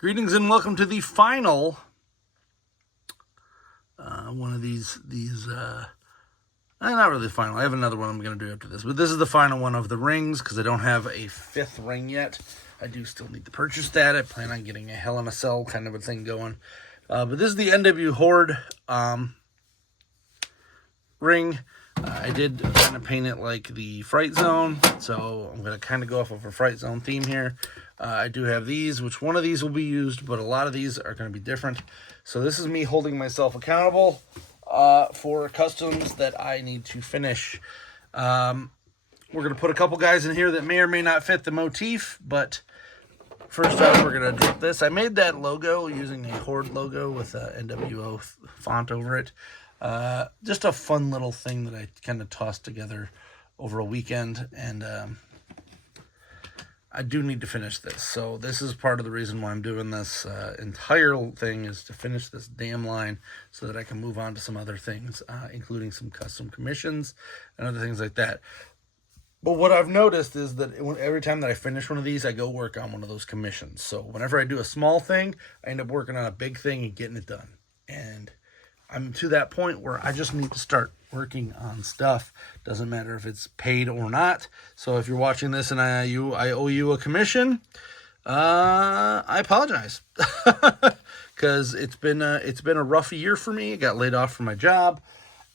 Greetings and welcome to the final one of these not really the final. I have another one I'm going to do after this, but this is the final one of the rings because I don't have a fifth ring yet. I do still need to purchase that. I plan on getting a Hell in a Cell kind of a thing going. But this is the NW Horde ring. I did kind of paint it like the FrightZone, so I'm going to kind of go off of a FrightZone theme here. I do have these, which one of these will be used, but a lot of these are going to be different. So this is me holding myself accountable for customs that I need to finish. We're going to put a couple guys in here that may or may not fit the motif, but first off, we're going to drop this. I made that logo using a Horde logo with a NWO font over it. Just a fun little thing that I kind of tossed together over a weekend, and I do need to finish this. So this is part of the reason why I'm doing this entire thing, is to finish this damn line so that I can move on to some other things, including some custom commissions and other things like that. But what I've noticed is that every time that I finish one of these, I go work on one of those commissions. So whenever I do a small thing, I end up working on a big thing and getting it done. And I'm to that point where I just need to start working on stuff. Doesn't matter if it's paid or not. So if you're watching this and I owe you a commission, I apologize. Because it's been a rough year for me. I got laid off from my job,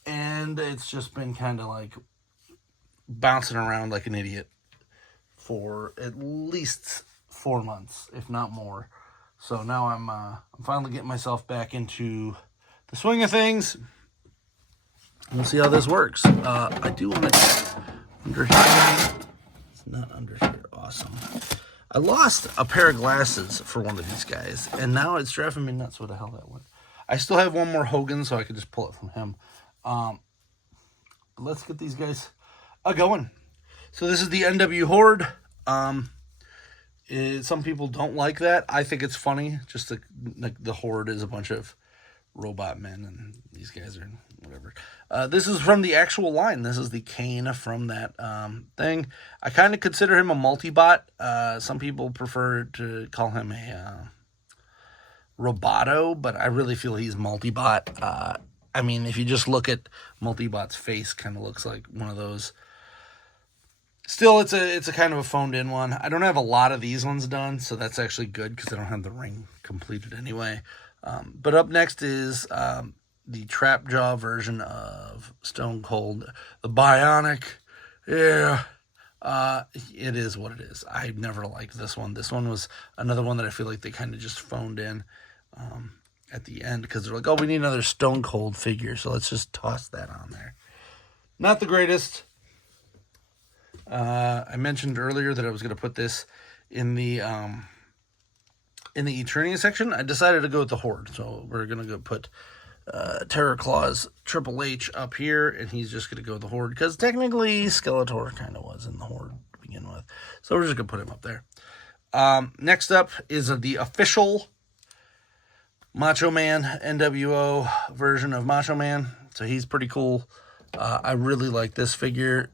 and it's just been kind of like bouncing around like an idiot for at least 4 months, if not more. So now I'm finally getting myself back into the swing of things. We'll see how this works. I do want to under here. It's not under here. Awesome. I lost a pair of glasses for one of these guys, and now it's driving me nuts where the hell that went. I still have one more Hogan, so I could just pull it from him. Let's get these guys going. So this is the NW Horde. Some people don't like that. I think it's funny. Just the Horde is a bunch of robot men, and these guys are whatever. This is from the actual line. This is the Kane from that thing. I kind of consider him a multi-bot. Some people prefer to call him a Roboto, but I really feel he's multi-bot. I mean, if you just look at multi-bot's face, kind of looks like one of those. Still, it's a kind of a phoned-in one. I don't have a lot of these ones done, so that's actually good because I don't have the ring completed anyway. But up next is the Trap Jaw version of Stone Cold, the Bionic. Yeah, it is what it is. I never liked this one. This one was another one that I feel like they kind of just phoned in at the end because they're like, oh, we need another Stone Cold figure, so let's just toss that on there. Not the greatest. I mentioned earlier that I was going to put this in the Eternia section. I decided to go with the Horde, so we're going to go put Terror Claws Triple H up here, and he's just going to go with the Horde, because technically Skeletor kind of was in the Horde to begin with. So we're just going to put him up there. Next up is the official Macho Man NWO version of Macho Man. So he's pretty cool. I really like this figure,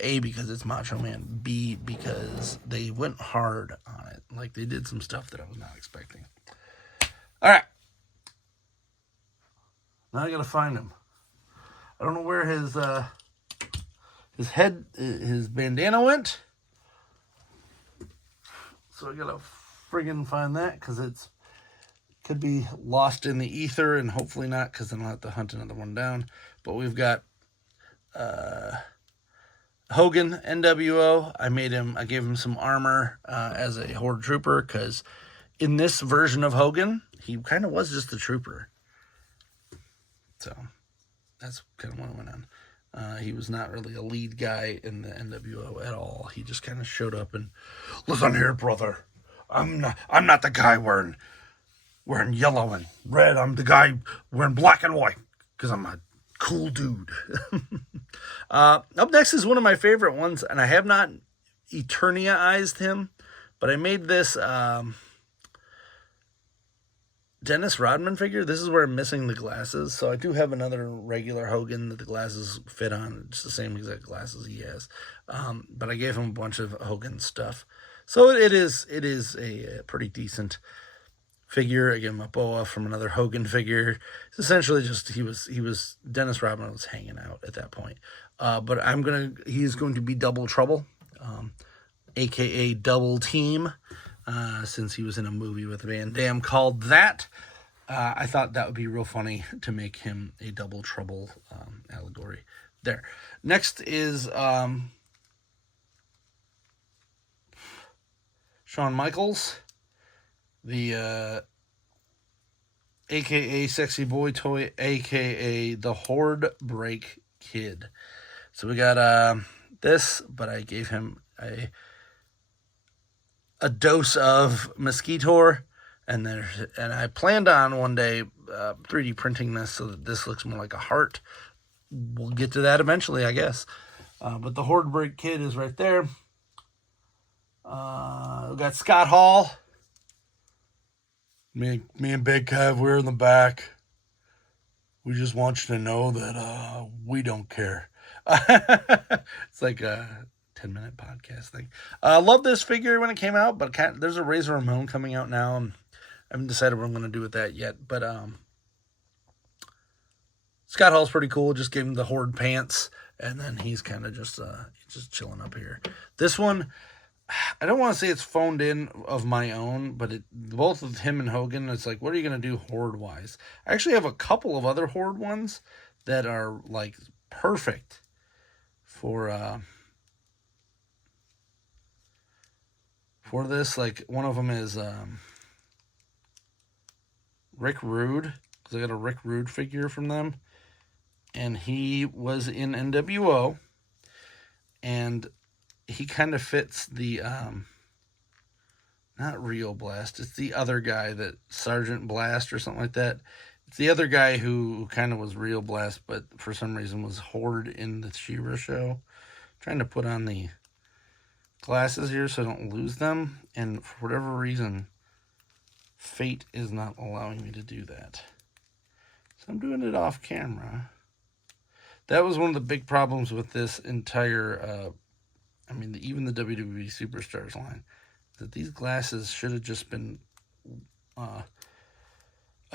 A, because it's Macho Man, B, because they went hard on it. Like, they did some stuff that I was not expecting. All right. Now I gotta find him. I don't know where his bandana went. So I gotta friggin' find that, because it's could be lost in the ether, and hopefully not, because then I'll have to hunt another one down. But we've got Hogan NWO. I gave him some armor as a Horde trooper, because in this version of Hogan, he kind of was just a trooper. So that's kind of what went on. He was not really a lead guy in the NWO at all. He just kind of showed up and, listen here, brother, I'm not the guy wearing yellow and red. I'm the guy wearing black and white, because I'm a cool dude. Up next is one of my favorite ones, and I have not Eternia-ized him, but I made this Dennis Rodman figure. This is where I'm missing the glasses, so I do have another regular Hogan that the glasses fit on. It's the same exact glasses he has, but I gave him a bunch of Hogan stuff. So it is a pretty decent figure. I gave him a boa from another Hogan figure. It's essentially just he was Dennis Rodman was hanging out at that point. But he's going to be Double Trouble, aka Double Team, since he was in a movie with Van Damme called that. I thought that would be real funny to make him a Double Trouble allegory. There. Next is Shawn Michaels, the aka Sexy Boy Toy, aka the Horde Break Kid. So we got this, but I gave him a dose of Mosquitor, and I planned on one day 3D printing this so that this looks more like a heart. We'll get to that eventually, I guess. But the Horde Break Kid is right there. We got Scott Hall. Me and Big Kev, we're in the back. We just want you to know that we don't care. It's like a 10-minute podcast thing. I love this figure when it came out, but there's a Razor Ramon coming out now, and I haven't decided what I'm going to do with that yet. But Scott Hall's pretty cool. Just gave him the Horde pants, and then he's kind of just chilling up here. This one, I don't want to say it's phoned in of my own, but both of him and Hogan, it's like, what are you going to do Horde-wise? I actually have a couple of other Horde ones that are, like, perfect for this. Like, one of them is Rick Rude, because I got a Rick Rude figure from them, and he was in NWO, and he kind of fits the not Rio Blast, it's the other guy, that Sergeant Blast or something like that. It's the other guy who kind of was Rio Blast, but for some reason was Horde in the She-Ra show. I'm trying to put on the glasses here so I don't lose them, and for whatever reason, fate is not allowing me to do that. So I'm doing it off camera. That was one of the big problems with this entire, even the WWE Superstars line, that these glasses should have just been a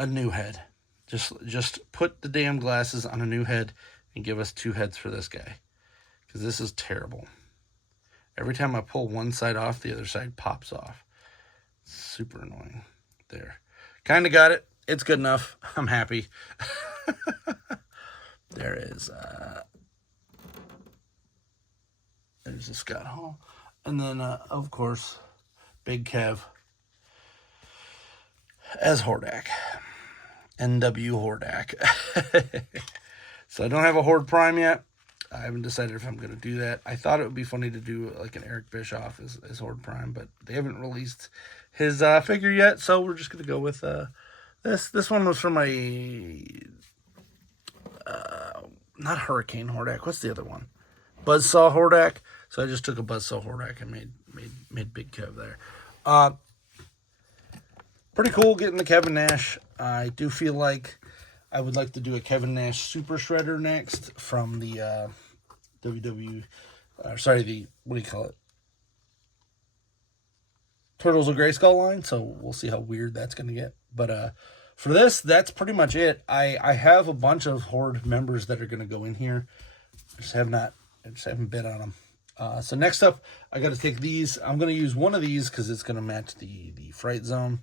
new head. Just put the damn glasses on a new head and give us 2 heads for this guy, because this is terrible. Every time I pull one side off, the other side pops off. Super annoying. There. Kind of got it. It's good enough. I'm happy. There is there's a Scott Hall. And then, of course, Big Kev as Hordak. NW Hordak. So I don't have a Horde Prime yet. I haven't decided if I'm going to do that. I thought it would be funny to do like an Eric Bischoff as Horde Prime, but they haven't released his figure yet, so we're just going to go with this. This one was from a not Hurricane Hordak. What's the other one? Buzzsaw Hordak. So I just took a Buzzsaw Hordak and made Big Kev there. Pretty cool getting the Kevin Nash. I do feel like I would like to do a Kevin Nash Super Shredder next from the WWE. What do you call it? Turtles of Grayskull line. So we'll see how weird that's going to get. But for this, that's pretty much it. I have a bunch of Horde members that are going to go in here. I just haven't bid on them. So next up, I got to take these. I'm going to use one of these because it's going to match the Fright Zone.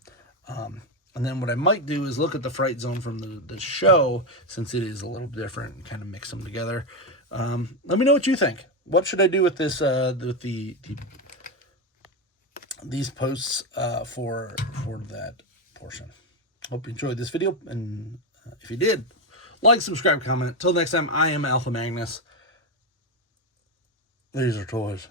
And then what I might do is look at the Fright Zone from the show, since it is a little different, and kind of mix them together. Let me know what you think. What should I do with this? With these posts for that portion. Hope you enjoyed this video, and if you did, like, subscribe, comment. Till next time, I am Alpha Magnus. These are toys.